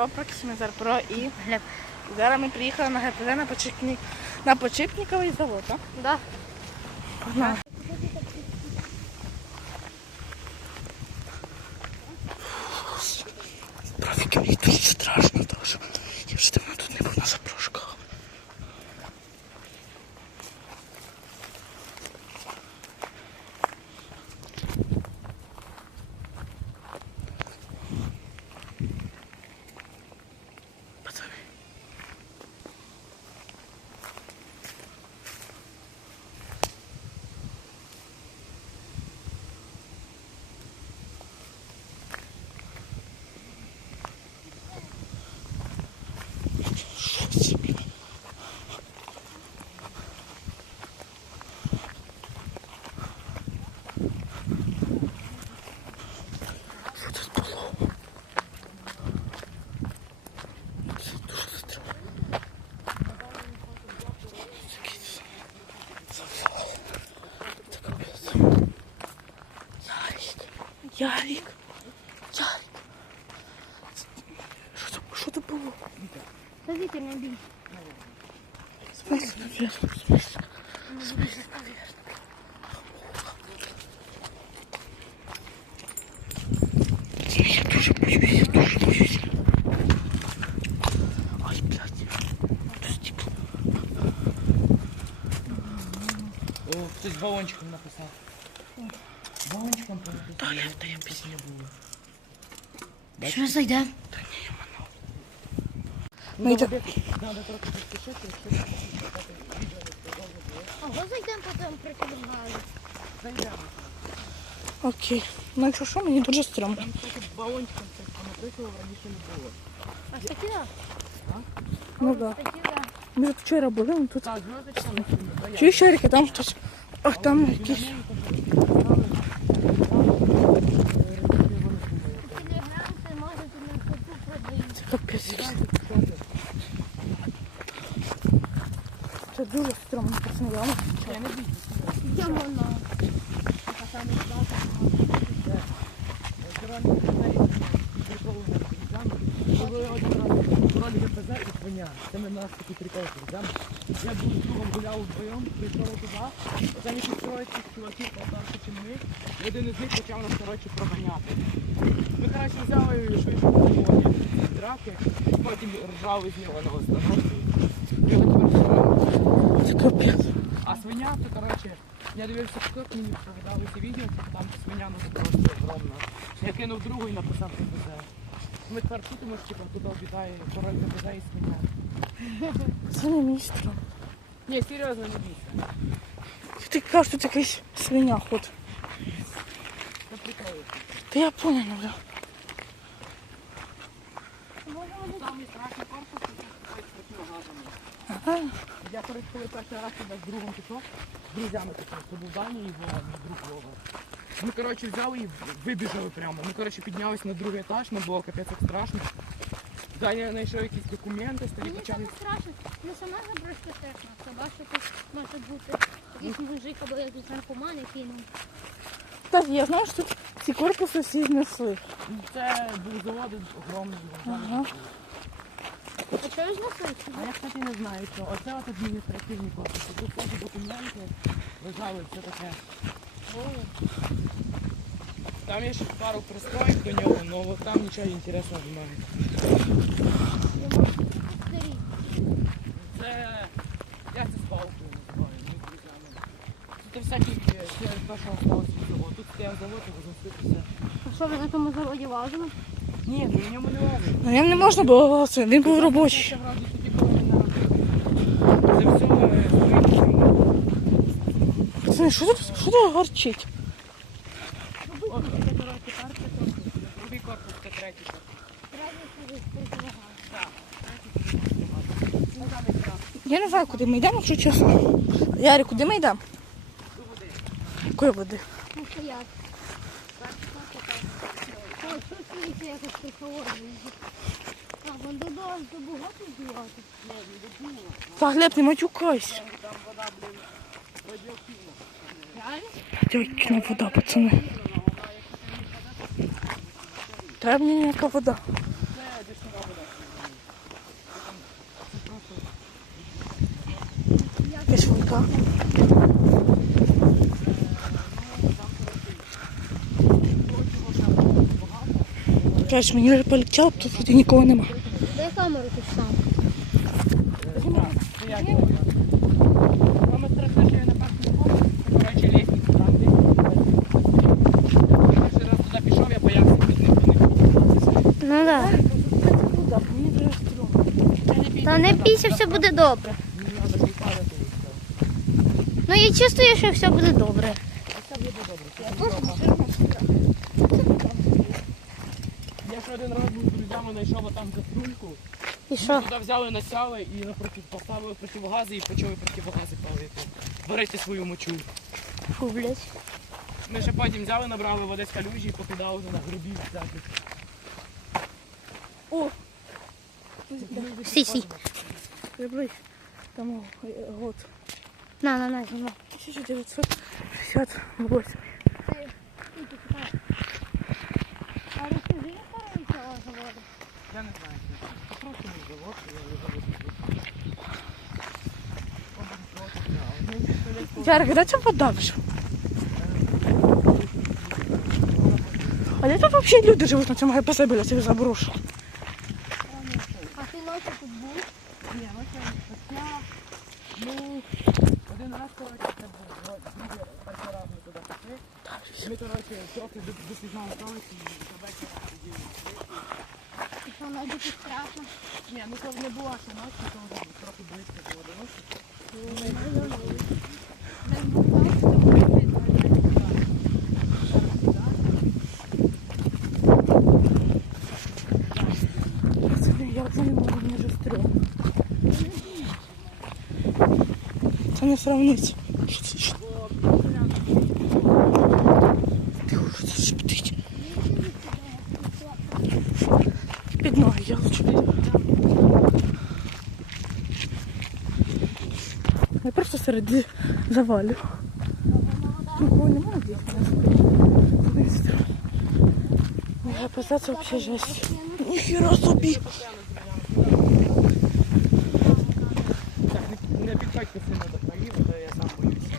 Здорово, Проксимізар Про і Глеб. зараз ми приїхали на ГПЗ на, почепні... на почепниковий завод, так? Да. Погнали. Ярик. Ярик. Що це, що це було? Та вітер не бій. В смысле, наверх? Смысле? Смысле, наверх? Я тоже боюсь, я тоже боюсь. Ай, блядь. Стекло. О, хтось балончиком написав. Балончиком написав. Да, я, да, я без не було. Що зайдемо? Ми так, Надо трохи поспішити, якщо Ага, зайдемо потім прикидали. зайдемо. окей. Ну, якщо що, мені дуже стрьомно. Там, кстати, балончиком це написано, раніше не було. А такі да? Ну да. Такі да. Ми тут вчора були, ну тут. Так, зв'язочка на цьому, да, я. Чуєш, Шарики, там хтось. Ах, там якийсь. Телеграм, ти може тут на фото продають. Це капець. Це дуже стрьомно, пацани, я вам. Я не бійся. Йдемо на. Коли один раз король ГПЗ і свиня, це ми наш такий прикол друзям. Я був з другом гуляв вдвоєм, прийшов туди, замість строїть цих чуваків постарше, чим ми, і один із них почав нас, коротше, проганяти. Ми, коротше, взяли швидше драки, потім ржали з нього на остановці. І Це капець. а свиня, то коротше, я дивився TikTok, мені передали це відео, там свиня ну просто огромна. Я кинув другу і написав КПЗ. Ми тепер чутимо, що типу, туди обітає король КПЗ і свиня. Це не мій стрьом. Ні, серйозно не бійся. Ти кажеш, тут якийсь свиня прикольно. Та я понял, ну, бля. Самий страшний корпус. Я коли перший раз туди з другом пішов, з друзями пішов, це був Даня і Вова, мій друг Вова. Ми, коротше, взяли і вибіжали прямо. Ми, коротше, піднялись на другий етаж, нам було капець як страшно. Даня знайшов якісь документи, старі Мені почали саме страшно, ну сама заброшка страшна. Собачка тут може бути якийсь мужик або якийсь наркоман, який ну. Так, я знаю, що тут ці корпуси всі знесли. Це був завод огромний. Ага. А чого ж знесли? А я, кстати, не знаю, що. Оце от адміністративні корпуси. Тут всі документи лежали, все таке. Там є ще пару пристроїв до нього, але там нічого інтересного немає. Це я це з палкою називаю, ми з. Тут всякі ще те, що осталось. Тут стояв завод, і розносити все. А що ви на тому заводі лазили? Ні, ну в ньому не лазить. На ньому не можна було лазити, він був робочий. Е. Пацани, що тут, що тут гарчить? Другий корпус, це третій. Ну. Я не знаю, куди ми йдемо, якщо чесно. Ярі, куди ми йдемо? До води. Якої води? Ну стоять. Чувствується якось прихолодно. Так, вон до дощ до буготи. Та Глеб, не матюкайся. Там вода, блін, радіоактивна. Радіоактивна вода, пацани. Треба мені яка вода. Якась вода. Кажеш, мені вже полегчало, тут вроді нікого нема. Дай камеру тут сам. Де Ну. Мені. Та не бійся, все буде добре. Ну я чувствую, що все буде добре. Я один раз був з друзями знайшов отам каструльку. І що? Туди взяли, насяли і напроти поставили противогази і почали противогази палити. Берете свою мочу. Фу, блядь. Ми ще потім взяли, набрали води з калюжі і покидали вже на грибів всяких. Сі, сі. Приблизь. Тому е, год. На, на, на, знімай. 1968. А розкажи, яка почала? Я не знаю. Це просто мій завод, я його Ярик, де вже? А де тут взагалі люди живуть на цьому ГПС біля цих заброшок? А ти ночі тут був? Ні, це я, ну, один раз, коротше, це був, от, перший раз ми туди пішли. Ми, коротше, трохи до- допізно остались і до навіть тут страшно. Ні, ну це не була ночі, то вже трохи близько було до. Пацани, я не можу, мені вже стрьомно. Це не сравнить. Що це? Що? Тихо, що це шептить? Під ноги я лучше піду. Я просто серед завалю. Нікого немає взагалі жесть. Ніхіра собі. Не, підходьте сильно до я сам боюся.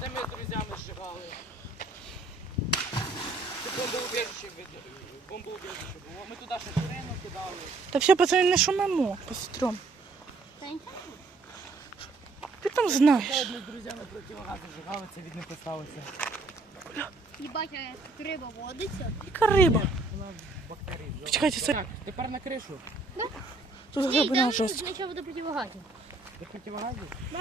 Це ми з друзями зжигали. Це бомбоубіжище бомбоубіжище було. Ми туди ще кидали. Та все, пацани, не шумимо по стрьом. Та нічого. Там знаєш. одні з друзями противогази зжигали, це від них осталося. Їбать, а як риба водиться. Яка риба? Вона бактерій. Почекайте, це Так, тепер на кришу. тут Ні, глибина там жорстка. нічого буде противогазів. До противогазів? Да.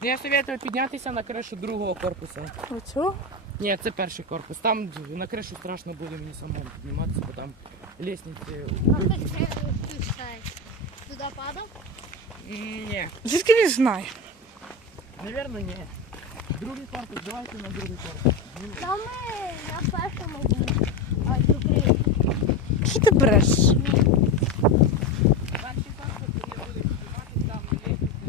Ну, я советую піднятися на кришу другого корпусу. Оцього? Ні, це перший корпус. Там на кришу страшно буде мені самому підніматися, бо там лестниці. А хтось. Туди падав? Ні, Звідки він знає? Навірно, ні. Другий корпус, давайте на другий корпус. Та ми на першому був. А тут Що ти береш? Перший корпус, де я там лестниці.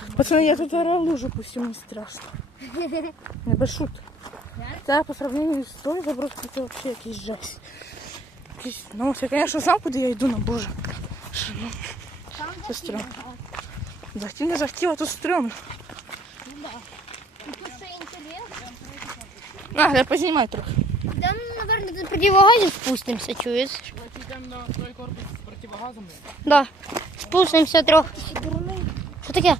Вони поставлені, я тут зараз лужу пустю, мені страшно. Не без шуток. Це по сравнению з тою заброскою, це взагалі якийсь жесть. Якийсь, ну, це, звісно, сам куди я йду, на боже. Це стрьомно. захотів, не захотів, а тут стрьомно. А, я познімай трохи. Там, напевно, до противогазів спустимося, чуєш? Давайте йдемо на той корпус з противогазами. Да. Спустимося трохи. Що таке?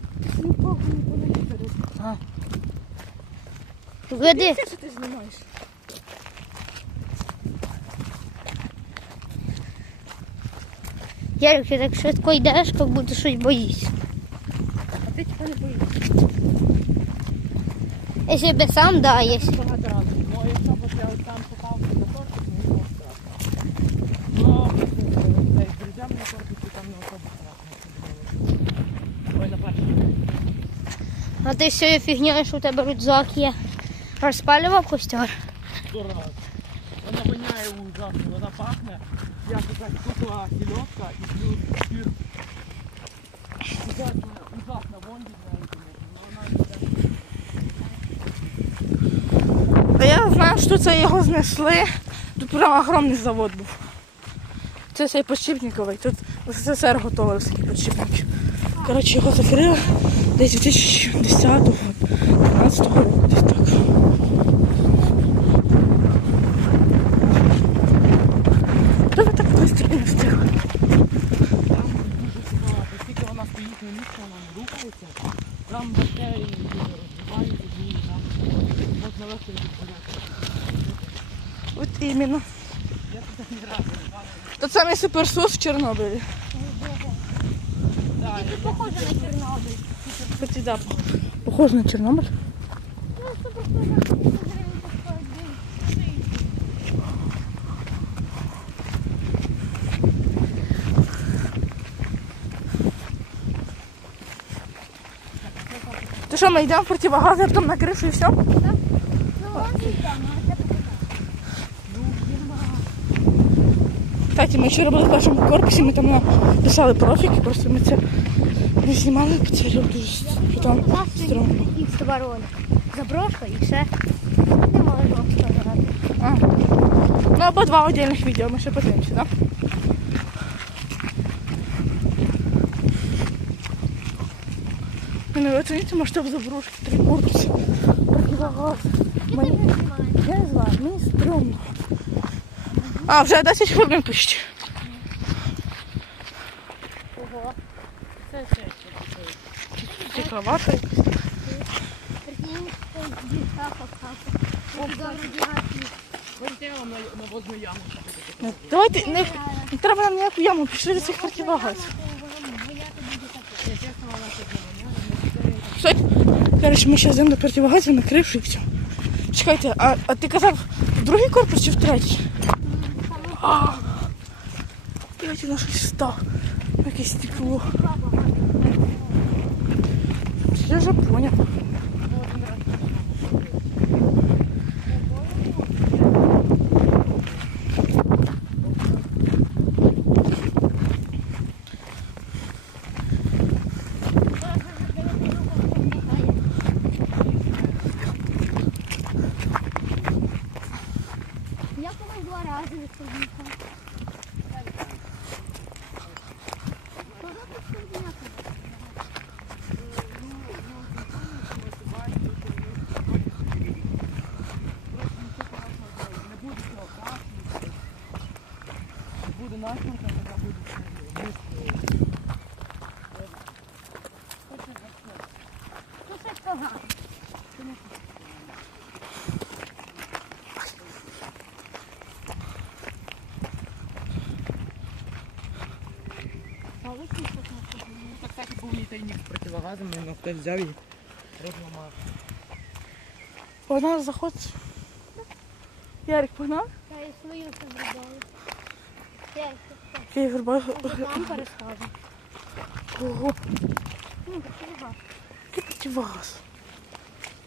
А. Веди. Що ти знімаєш? Ярик, ти так швидко йдеш, як будто щось боїшся. А ти типа не боїшся. Якщо би сам, да, якщо. Б з перший. А ти все фігньою, що у тебе рюкзак є. Розпалював костер. Раз. Вона воняє ужасно, вона пахне. Я така кукла, сільотка і плюс спір. Ужасно, ужасно, вон А я знаю, що це його знесли. Тут прям огромний завод був. Це цей подшипниковий. Тут в СССР готували такі подшипники. Коротше, його закрили десь 2010-го, 12-го року, десь так. Та ви так швидко не встигли. Там дуже цікаво, оскільки вона стоїть на місці, вона не рухається. Там бактерії розвиваються, і там можна легко відбувати. От іменно. Я тут не раз не бачив. Тот самий суперсос в Чорнобилі. Це похоже на Чорнобиль. Хоч да, похоже на Чорнобиль. То що, ми йдемо в противогаз, там на кришу і все? Кстати, ми вчора були в першому корпусі, ми там писали профіки, просто ми це не знімали, бо це реально дуже потім стрьомно. їх сторон. Заброшка і все. Не можна сказати. А. Ну або два отдельних відео, ми ще подивимося, так? Ви не оцінюєте масштаб заброшки, три корпуси, противогаз. Мені, я не знаю, мені стрьомно. А, вже 10 хвилин почти. Ого. це все, що Цікавато якось. Прикинь, це дівка покапа. Ось радіації. Хочете я вам на, на яму Ну, Давайте, не, не треба нам ніяку яму, пішли до цих тут Все. Короче, ми зараз йдемо до противогазів на кришу і все. Чекайте, а, а ти казав в другий корпус чи в третій? А, На щось став. Якесь тепло. Я вже поняв. Я колись два рази відповідала. не буде цього пахнути. Буде насморка, така буде миску. Ну це погано. А ось і так на Ну, так так і був мій тайник з противогазом, але хтось взяв і розламав. Вона заходить. Ярик погнав? Я і свою це зробила. Я Я там переставлю. Ого, Ну, противогаз.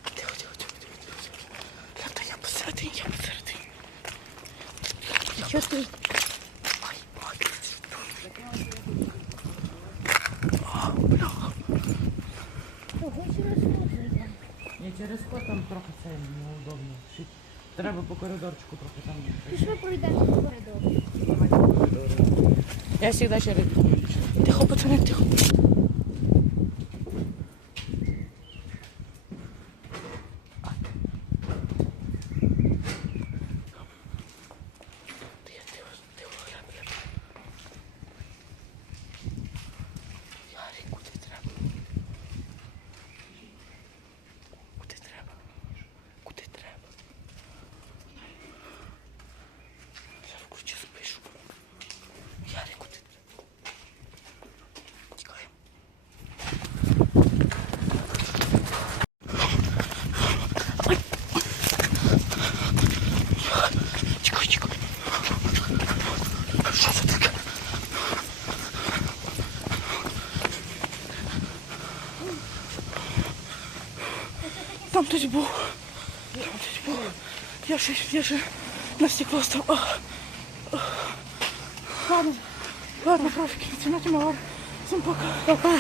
Тихо, тихо, тихо, тихо, тихо. Я посередині, я посередині. Що ти? Ай, ай, А, бля. Ого, через що зайдемо? Ні, через ход там трохи це неудобно. Шить. Треба по коридорчику трохи там. Пішли пройдемо по коридору. Я завжди через. Тихо, пацани, тихо. Тихо, тихо, тихо, гляп, гляп. Ярик, куди треба? Куди треба? Куди треба? Я включу спишу. Ярик, куди треба? Тікаємо. Ай! Чекай, чекай. Що це таке? Хтось був. Там хтось був. Я ще, я ще на стекло став. Ладно, ладно, профіки, тімати мало. Всім пока. Пока.